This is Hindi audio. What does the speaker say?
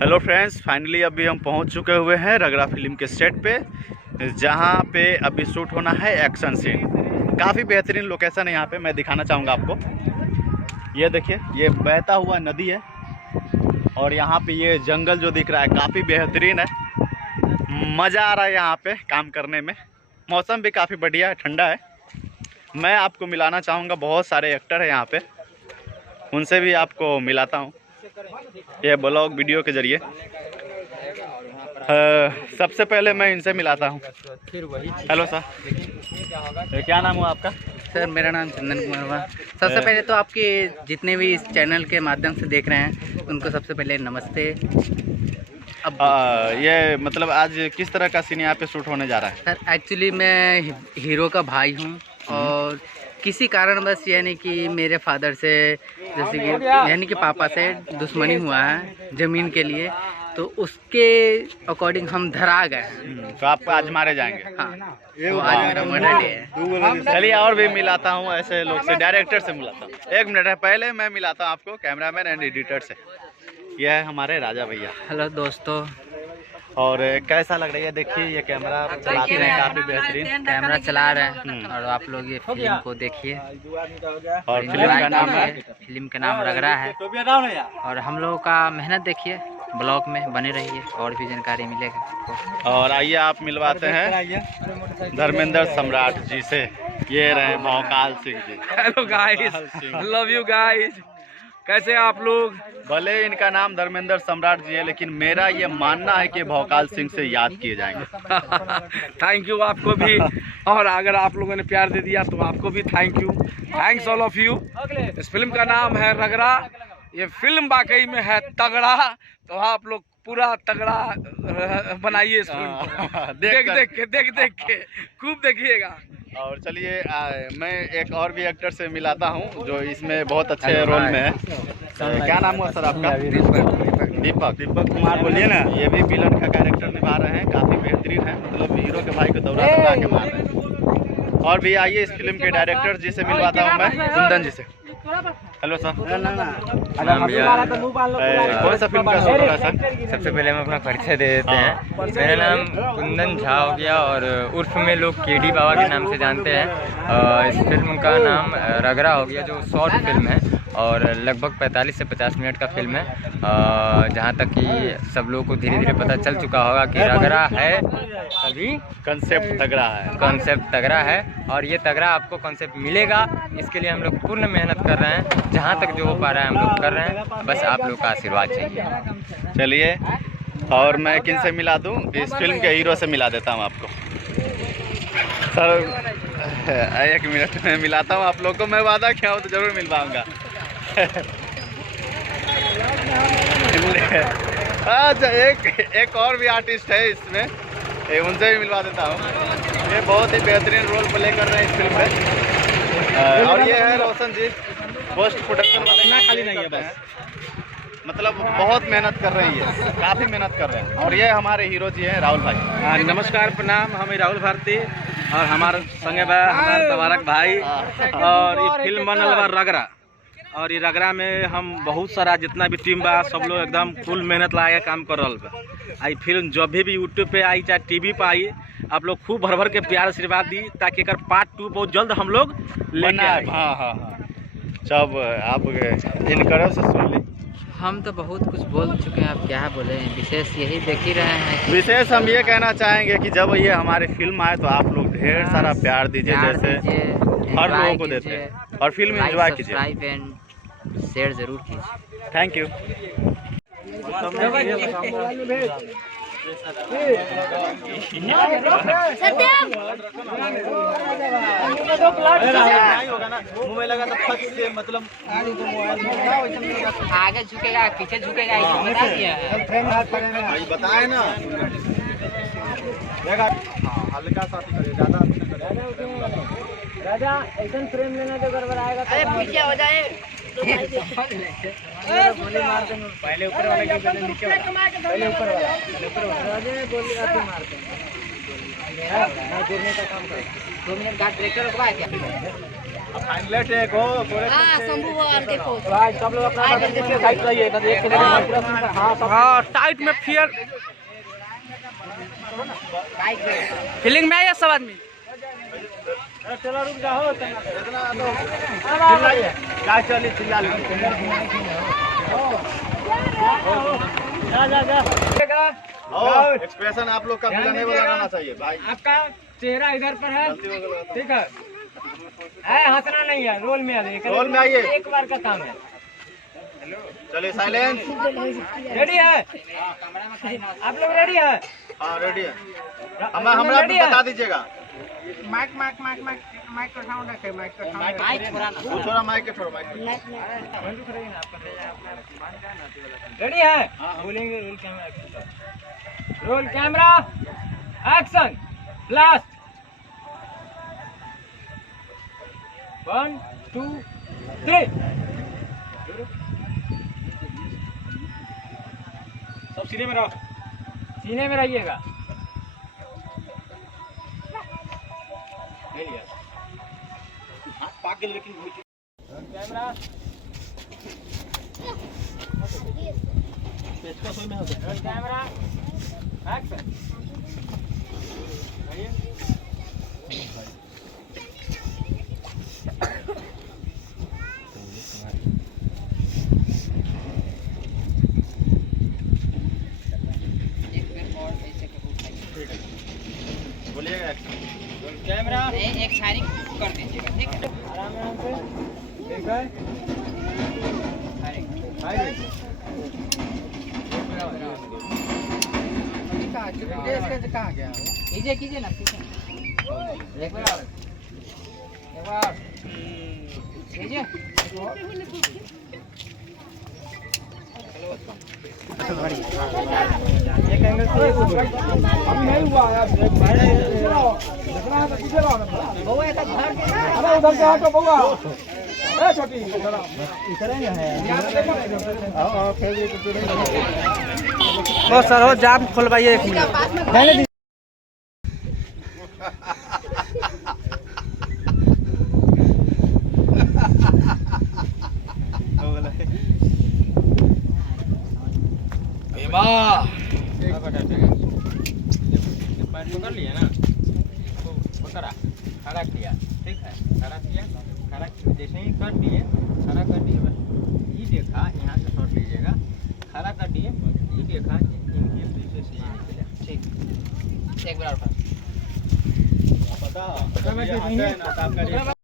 हेलो फ्रेंड्स, फाइनली अभी हम पहुंच चुके हुए हैं रगड़ा फिल्म के सेट पे, जहां पे अभी शूट होना है एक्शन सीन। काफ़ी बेहतरीन लोकेशन है यहाँ पे, मैं दिखाना चाहूँगा आपको। ये देखिए, ये बहता हुआ नदी है और यहाँ पे ये जंगल जो दिख रहा है काफ़ी बेहतरीन है। मज़ा आ रहा है यहाँ पे काम करने में। मौसम भी काफ़ी बढ़िया है, ठंडा है। मैं आपको मिलाना चाहूँगा, बहुत सारे एक्टर हैं यहाँ पे, उनसे भी आपको मिलाता हूँ ये ब्लॉग वीडियो के जरिए। सबसे पहले मैं इनसे मिलाता हूँ। हेलो सर, क्या नाम हुआ आपका? सर मेरा नाम चंदन कुमार हुआ। सबसे पहले तो आपके जितने भी इस चैनल के माध्यम से देख रहे हैं उनको सबसे पहले नमस्ते। अब ये मतलब आज किस तरह का सीन यहाँ पे शूट होने जा रहा है? सर एक्चुअली मैं हीरो का भाई हूँ और किसी कारणवश यानी कि मेरे फादर से, जैसे कि यानी कि पापा से दुश्मनी हुआ है ज़मीन के लिए, तो उसके अकॉर्डिंग हम धरा गए। तो आपको आज मारे जाएंगे? हाँ, तो आज मेरा मर्डर डे है। चलिए और भी मिलाता हूँ ऐसे लोग से, डायरेक्टर से मिलाता हूँ। एक मिनट है, पहले मैं मिलाता हूँ आपको कैमरामैन एंड एडिटर से। यह है हमारे राजा भैया। हेलो दोस्तों। और कैसा लग रहा है? देखिए ये कैमरा चलाते हैं, काफ़ी बेहतरीन कैमरा चला रहे हैं और आप लोग ये फिल्म को देखिए। और फिल्म का नाम है, फिल्म का नाम रगड़ा है। और हम लोगों का मेहनत देखिए, ब्लॉग में बने रहिए और भी जानकारी मिलेगा आपको। और आइए आप मिलवाते हैं धर्मेंद्र सम्राट जी से। ये रहे Bhaukal Singh ji. Hello guys, love you guys. कैसे आप लोग? भले इनका नाम धर्मेंद्र सम्राट जी है, लेकिन मेरा ये मानना है कि भौकाल सिंह से याद किए जाएंगे। थैंक यू आपको भी, और अगर आप लोगों ने प्यार दे दिया तो आपको भी thank you. Thanks all of you. इस फिल्म का नाम है रगड़ा। ये फिल्म वाकई में है तगड़ा, तो आप लोग पूरा तगड़ा बनाइए इस फिल्म को। देख के खूब देखिएगा। और चलिए मैं एक और भी एक्टर से मिलाता हूँ जो इसमें बहुत अच्छे रोल में है। क्या नाम हुआ सर आपका? दीपक कुमार। बोलिए ना। ये भी विलन का कैरेक्टर निभा रहे हैं, काफ़ी बेहतरीन है। मतलब हीरो के भाई को दौरा के मार रहे हैं। और भी आइए इस फिल्म के डायरेक्टर जी से मिलवाता हूँ मैं, कुंदन जी से। Hello sir. कौन सा फिल्म का शूट हो रहा है सर? सबसे पहले हम अपना परिचय दे देते हैं। मेरा नाम कुंदन झा हो गया और उर्फ में लोग केडी बाबा के नाम से जानते हैं। इस फिल्म का नाम रगड़ा हो गया, जो शॉर्ट फिल्म है और लगभग 45 से 50 मिनट का फिल्म है। जहाँ तक कि सब लोगों को धीरे धीरे पता चल चुका होगा कि रगड़ा है, अभी कंसेप्ट तगड़ा है। कॉन्सेप्ट तगड़ा है और ये तगड़ा आपको कॉन्सेप्ट मिलेगा। इसके लिए हम लोग पूर्ण मेहनत कर रहे हैं, जहाँ तक जो हो पा रहा है हम लोग कर रहे हैं। बस आप लोग का आशीर्वाद चाहिए। चलिए, और मैं किन से मिला दूँ? इस फिल्म के हीरो से मिला देता हूँ आपको। सर एक मिनट में मिलाता हूँ आप लोग को। मैं वादा किया हूँ तो जरूर मिल पाऊँगा। अच्छा, एक और भी आर्टिस्ट है इसमें, उनसे भी मिलवा देता हूँ। ये बहुत ही बेहतरीन रोल प्ले कर रहे हैं इस फिल्म में। और ये है रोशन जी, पोस्ट प्रोडक्शन वाले। ना खाली नहीं है बस, मतलब बहुत मेहनत कर रहे हैं, काफ़ी मेहनत कर रहे हैं। और ये हमारे हीरो जी हैं राहुल भाई। नमस्कार, प्रणाम। हमें राहुल भारती और हमारे संगे बा हमारे तबारक भाई। और ये फिल्म बनल बा रगड़ा, और ये रगड़ा में हम बहुत सारा जितना भी टीम बा सब लोग एकदम फुल मेहनत लगा के काम कर रहा बा। आई फिल्म जब भी यूट्यूब पे आई चाहे टीवी पे आई, आप लोग खूब भर भर के प्यार आशीर्वाद दी, ताकि एक पार्ट 2 बहुत जल्द हम लोग लेके आए। हाँ। जब आप इनकर से सुन ली। हम तो बहुत कुछ बोल चुके हैं, आप क्या बोले। विशेष यही देख ही रहे हैं। विशेष हम ये कहना चाहेंगे कि जब ये हमारी फिल्म आए तो आप लोग ढेर सारा प्यार दीजिए, जैसे हर लोगों को देते हैं, और फिल्म एंजॉय कीजिए। सब्सक्राइब एंड शेयर जरूर कीजिए। Thank you. मतलब आगे झुकेगा पीछे झुकेगा, बता दिया है। बताए ना, हल्का सा ज़्यादा राजा ऐसा फ्रेम लेना जो गड़बड़ाएगा। अरे पीछे हो जाए पहले ऊपर वाला की पहले नीचे वाला, पहले ऊपर वाला, पहले ऊपर वाला गोली आते मारते हैं। मैं गिरने का काम कर 2 मिनट गार्ड ब्रेकर रुकवा क्या फाइनल टेक हो हाँ शंभू वाल देखो भाई सब लोग अपना साइड रहिए एक हां टाइट में फियर फीलिंग में है सब आदमी। चलो रुक जाओ क्या चली चिल्ला एक्सप्रेशन आप लोग का नहीं बनाना चाहिए भाई। आपका चेहरा इधर पर है, ठीक है हंसना नहीं है, रोल में आइए, रोल में आइए, एक बार का काम है। चलिए साइलेंस। रेडी है आप लोग, रेडी है? हाँ रेडी है। हमरा बता दीजिएगा। Mic mic mic mic mic का साउंड है, माइक का साउंड छोड़ा माइक के छोड़ो माइक। रेडी है? बोलेंगे roll camera action, roll camera action, blast 1 2 3। सब सीने में रहो, सीने में रहिएगा। लेकिन कैमरा कैमरा एक्शन। बोलिएगा कैमरा एक शायरी कर दीजिएगा, ठीक है? आराम से, ठीक है? कहाँ गया? कीजिए कीजिए ना, कीजिए एक बार कीजिए। एक एंगल से अभी नहीं हुआ यार, देखना है तो पीछे रहो ना। बउआ एक घर के अरे उधर से हटो बउआ, ए छोटी जरा करेंगे है यहां पे देखो। आओ खेल ये तो बस सर हो जाम खोलवाइए 1 मिनट। पकड़ लिए ना तो पकड़ा, खड़ा किया, ठीक है? खड़ा किया, खड़ा जैसे ही कर दिए, खड़ा कर दिए, बस ये देखा, यहाँ से शॉट लीजिएगा, खड़ा कर दिए, ये देखा इनके पीछे से ये निकला, ठीक? एक बार पता